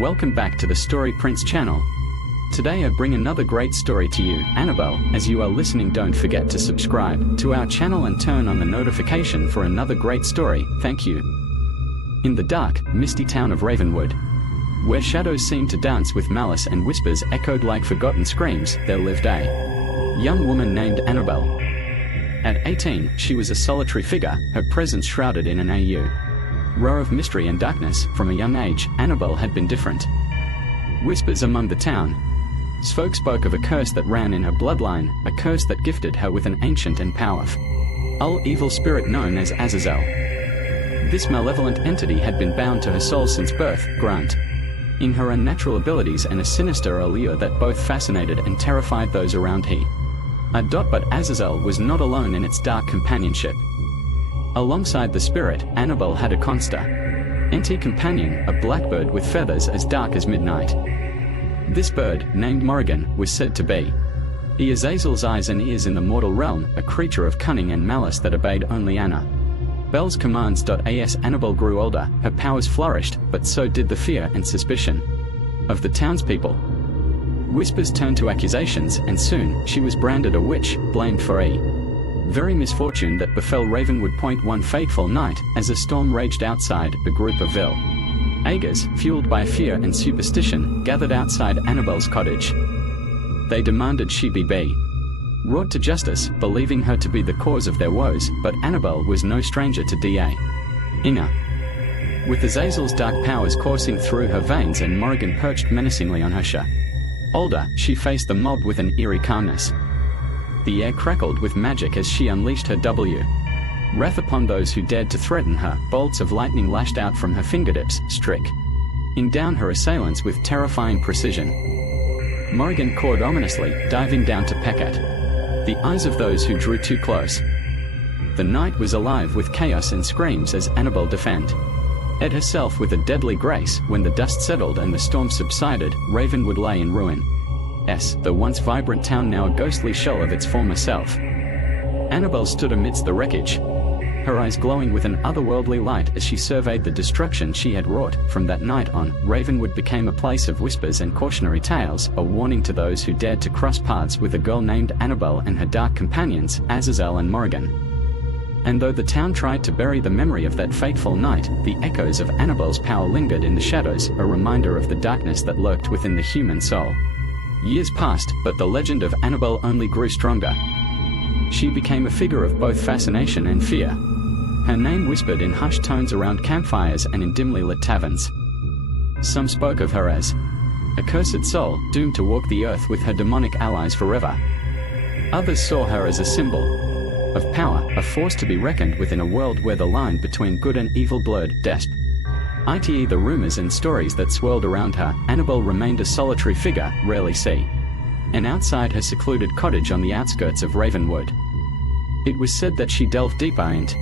Welcome back to the Story Prince channel. Today I bring another great story to you, Annabelle. As you are listening, don't forget to subscribe to our channel and turn on the notification for another great story. Thank you. In the dark, misty town of Ravenwood, where shadows seem to dance with malice and whispers echoed like forgotten screams, there lived a young woman named Annabelle. At 18, she was a solitary figure, her presence shrouded in an row of mystery and darkness. From a young age, Annabelle had been different. Whispers among the town folk spoke of a curse that ran in her bloodline, a curse that gifted her with an ancient and powerful evil spirit known as Azazel. This malevolent entity had been bound to her soul since birth, in her unnatural abilities and a sinister allure that both fascinated and terrified those around her. But Azazel was not alone in its dark companionship. Alongside the spirit, Annabelle had a constant companion, a blackbird with feathers as dark as midnight. This bird, named Morrigan, was said to be Azazel's eyes and ears in the mortal realm, a creature of cunning and malice that obeyed only Annabelle's commands. As Annabelle grew older, her powers flourished, but so did the fear and suspicion of the townspeople. Whispers turned to accusations, and soon she was branded a witch, blamed for a very misfortune that befell Ravenwood Point one fateful night. As a storm raged outside, a group of villagers, fueled by fear and superstition, gathered outside Annabelle's cottage. They demanded she be brought to justice, believing her to be the cause of their woes. But Annabelle was no stranger to with Azazel's dark powers coursing through her veins and Morrigan perched menacingly on her shoulder, she faced the mob with an eerie calmness. The air crackled with magic as she unleashed her wrath upon those who dared to threaten her. Bolts of lightning lashed out from her fingertips, striking down her assailants with terrifying precision. Morrigan cawed ominously, diving down to peck at the eyes of those who drew too close. The night was alive with chaos and screams as Annabelle defended herself with a deadly grace. When the dust settled and the storm subsided, Ravenwood lay in ruin. The once vibrant town now a ghostly shell of its former self. Annabelle stood amidst the wreckage, her eyes glowing with an otherworldly light as she surveyed the destruction she had wrought. From that night on, Ravenwood became a place of whispers and cautionary tales, a warning to those who dared to cross paths with a girl named Annabelle and her dark companions, Azazel and Morrigan. And though the town tried to bury the memory of that fateful night, the echoes of Annabelle's power lingered in the shadows, a reminder of the darkness that lurked within the human soul. Years passed, but the legend of Annabelle only grew stronger. She became a figure of both fascination and fear. Her name whispered in hushed tones around campfires and in dimly lit taverns. Some spoke of her as a cursed soul, doomed to walk the earth with her demonic allies forever. Others saw her as a symbol of power, a force to be reckoned with in a world where the line between good and evil blurred. The rumors and stories that swirled around her, Annabelle remained a solitary figure, rarely seen outside her secluded cottage on the outskirts of Ravenwood. It was said that she delved deeper into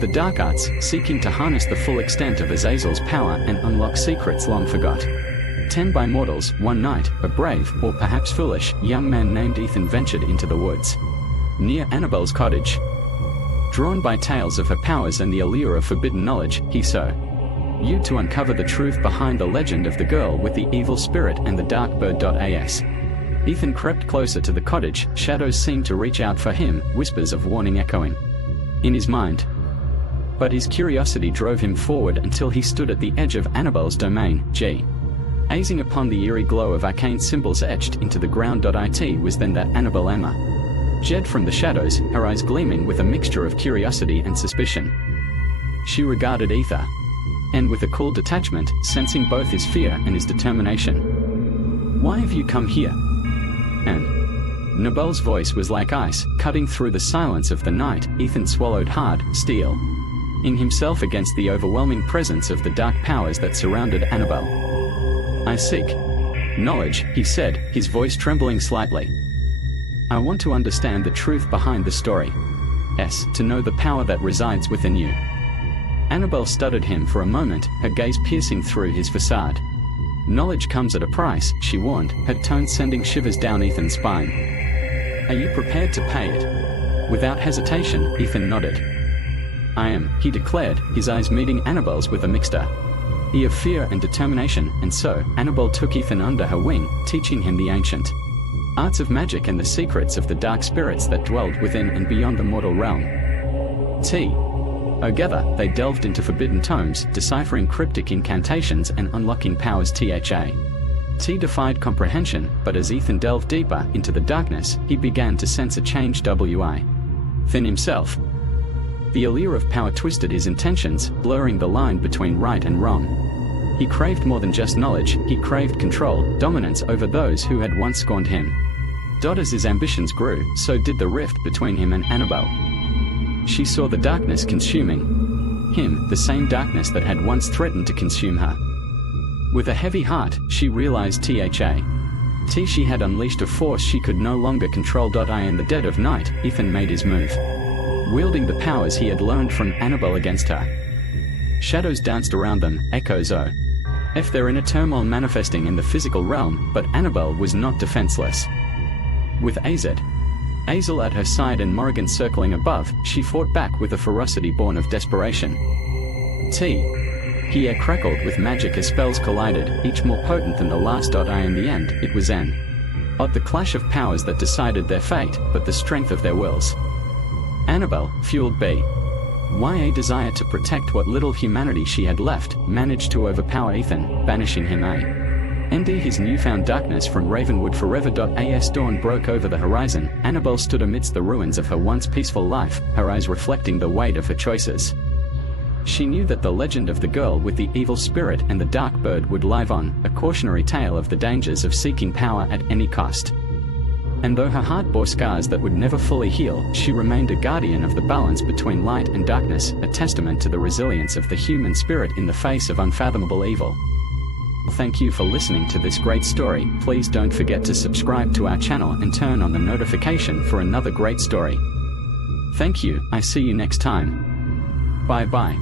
the dark arts, seeking to harness the full extent of Azazel's power and unlock secrets long forgotten by mortals. One night, a brave, or perhaps foolish, young man named Ethan ventured into the woods near Annabelle's cottage. Drawn by tales of her powers and the allure of forbidden knowledge, he to uncover the truth behind the legend of the girl with the evil spirit and the dark bird. Ethan crept closer to the cottage. Shadows seemed to reach out for him, whispers of warning echoing in his mind. But his curiosity drove him forward until he stood at the edge of Annabelle's domain, gazing upon the eerie glow of arcane symbols etched into the ground. It was then that Annabelle emerged from the shadows, her eyes gleaming with a mixture of curiosity and suspicion. She regarded Ethan, and with a cool detachment, sensing both his fear and his determination. "Why have you come here?" Annabelle's voice was like ice, cutting through the silence of the night. Ethan swallowed hard, steel in himself against the overwhelming presence of the dark powers that surrounded Annabelle. "I seek knowledge," he said, his voice trembling slightly. "I want to understand the truth behind the story. To know the power that resides within you." Annabelle studied him for a moment, her gaze piercing through his facade. "Knowledge comes at a price," she warned, her tone sending shivers down Ethan's spine. "Are you prepared to pay it?" Without hesitation, Ethan nodded. "I am," he declared, his eyes meeting Annabelle's with a mixture E of fear and determination, and so, Annabelle took Ethan under her wing, teaching him the ancient arts of magic and the secrets of the dark spirits that dwelled within and beyond the mortal realm. Together, they delved into forbidden tomes, deciphering cryptic incantations and unlocking powers. T defied comprehension, but as Ethan delved deeper into the darkness, he began to sense a change within himself. The allure of power twisted his intentions, blurring the line between right and wrong. He craved more than just knowledge, he craved control, dominance over those who had once scorned him. As his ambitions grew, so did the rift between him and Annabelle. She saw the darkness consuming him, the same darkness that had once threatened to consume her. With a heavy heart, she realized she had unleashed a force she could no longer control. In the dead of night, Ethan made his move, wielding the powers he had learned from Annabelle against her. Shadows danced around them, echoes of their inner turmoil manifesting in the physical realm, but Annabelle was not defenseless. With Azel at her side and Morrigan circling above, she fought back with a ferocity born of desperation. The air crackled with magic as spells collided, each more potent than the last. In the end, it was not the clash of powers that decided their fate, but the strength of their wills. Annabelle, fueled by a desire to protect what little humanity she had left, managed to overpower Ethan, banishing him his newfound darkness from Ravenwood forever. As dawn broke over the horizon, Annabelle stood amidst the ruins of her once peaceful life, her eyes reflecting the weight of her choices. She knew that the legend of the girl with the evil spirit and the dark bird would live on, a cautionary tale of the dangers of seeking power at any cost. And though her heart bore scars that would never fully heal, she remained a guardian of the balance between light and darkness, a testament to the resilience of the human spirit in the face of unfathomable evil. Thank you for listening to this great story. Please don't forget to subscribe to our channel and turn on the notification for another great story. Thank you, I see you next time. Bye bye.